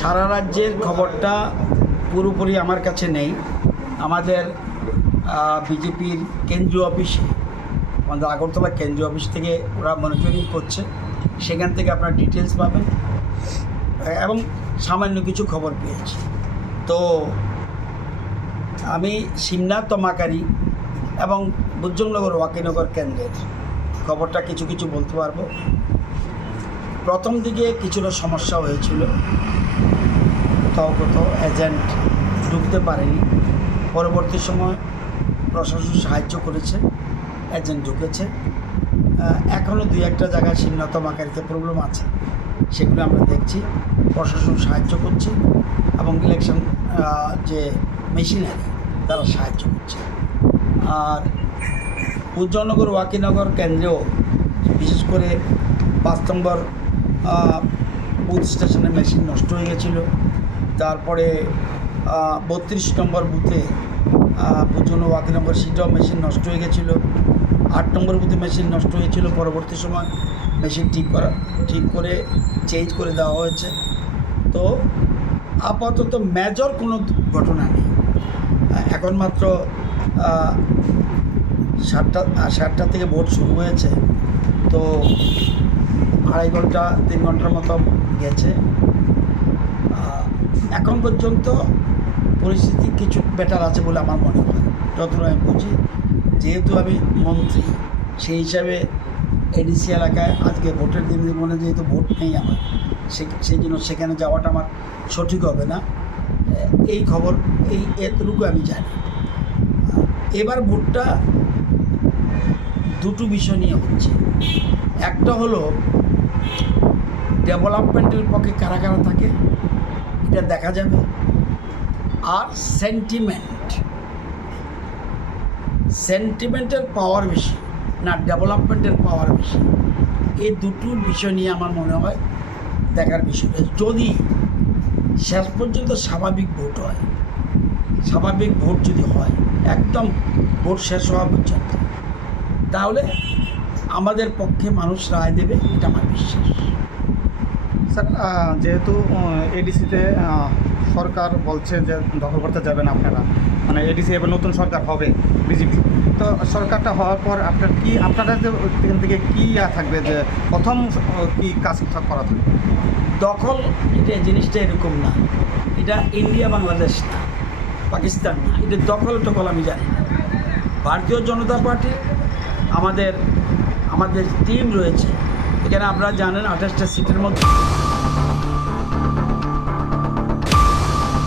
সারা রাজ্যের খবরটা পুরোপুরি আমার কাছে নেই। আমাদের বিজেপির কেন্দ্রীয় অফিসে, আমাদের আগরতলা কেন্দ্রীয় অফিস থেকে ওরা মনিটরিং করছে, সেখান থেকে আপনার ডিটেলস পাবেন এবং সামান্য কিছু খবর পেয়েছি। তো আমি শিবনাথ তমাকারি এবং বুজ্জনগর ওয়াকিনগর কেন্দ্রের খবরটা কিছু কিছু বলতে পারবো। প্রথম দিকে কিছুটা সমস্যা হয়েছিল, কোথাও এজেন্ট ঢুকতে পারেনি। পরবর্তী সময় প্রশাসন সাহায্য করেছে, এজেন্ট ঢুকেছে। এখনও দুই একটা জায়গায় শিবনাথ তমাকারিতে প্রবলেম আছে, সেগুলো আমরা দেখছি। প্রশাসন সাহায্য করছে এবং ইলেকশন যে মেশিনারি তারা সাহায্য করছে। আর উজ্জয়নগর ওয়াকিনগর কেন্দ্রেও বিশেষ করে 5 নম্বর বুথ স্টেশনের মেশিন নষ্ট হয়ে গেছিলো। তারপরে 32 নম্বর বুথে উজ্জয়ন ওয়াকিনগর সেটাও মেশিন নষ্ট হয়ে গেছিলো। 8 নম্বর বুথে মেশিন নষ্ট হয়েছিল, পরবর্তী সময় মেশিন ঠিক করে চেঞ্জ করে দেওয়া হয়েছে। তো আপাতত মেজর কোনো ঘটনা নেই। এখন মাত্র 7টা থেকে ভোট শুরু হয়েছে, তো 2.5 ঘন্টা 3 ঘন্টার মতো গেছে। এখন পর্যন্ত পরিস্থিতি কিছু বেটার আছে বলে আমার মনে হয়, যতটা আমি বুঝি। যেহেতু আমি মন্ত্রী, সেই হিসাবে এডিসি এলাকায় আজকে ভোটের দিন মনে যেহেতু ভোট নেই আমার, সেই জন্য সেখানে যাওয়াটা আমার সঠিক হবে না। এই খবর এতটুকু আমি জানি। এবার ভোটটা দুটো বিষয় নিয়ে হচ্ছে। একটা হলো ডেভেলপমেন্টের পক্ষে কারা কারা থাকে এটা দেখা যাবে, আর সেন্টিমেন্টের পাওয়ার বেশি না ডেভেলপমেন্টের পাওয়ার বেশি, এই দুটোর বিষয় নিয়ে আমার মনে হয় দেখার বিষয়। যদি শেষ পর্যন্ত স্বাভাবিক ভোট হয়, স্বাভাবিক ভোট যদি হয় একদম ভোট শেষ হওয়া পর্যন্ত, তাহলে আমাদের পক্ষে মানুষ রায় দেবে, এটা আমার বিশ্বাস। স্যার, যেহেতু এডিসিতে সরকার বলছে যে দখল করতে যাবেন আপনারা, মানে এডিসি এবার নতুন সরকার হবে বিজেপি, তো সরকারটা হওয়ার পর আপনাদের এখান থেকে কী থাকবে, যে প্রথম কি কাজ করা থাকবে? দখল এটা জিনিসটা এরকম না, এটা ইন্ডিয়া বাংলাদেশ না, পাকিস্তান না, এটা দখল আমি জানি না। ভারতীয় জনতা পার্টি আমাদের টিম রয়েছে এখানে, আপনারা জানেন 28টা সিটের মধ্যে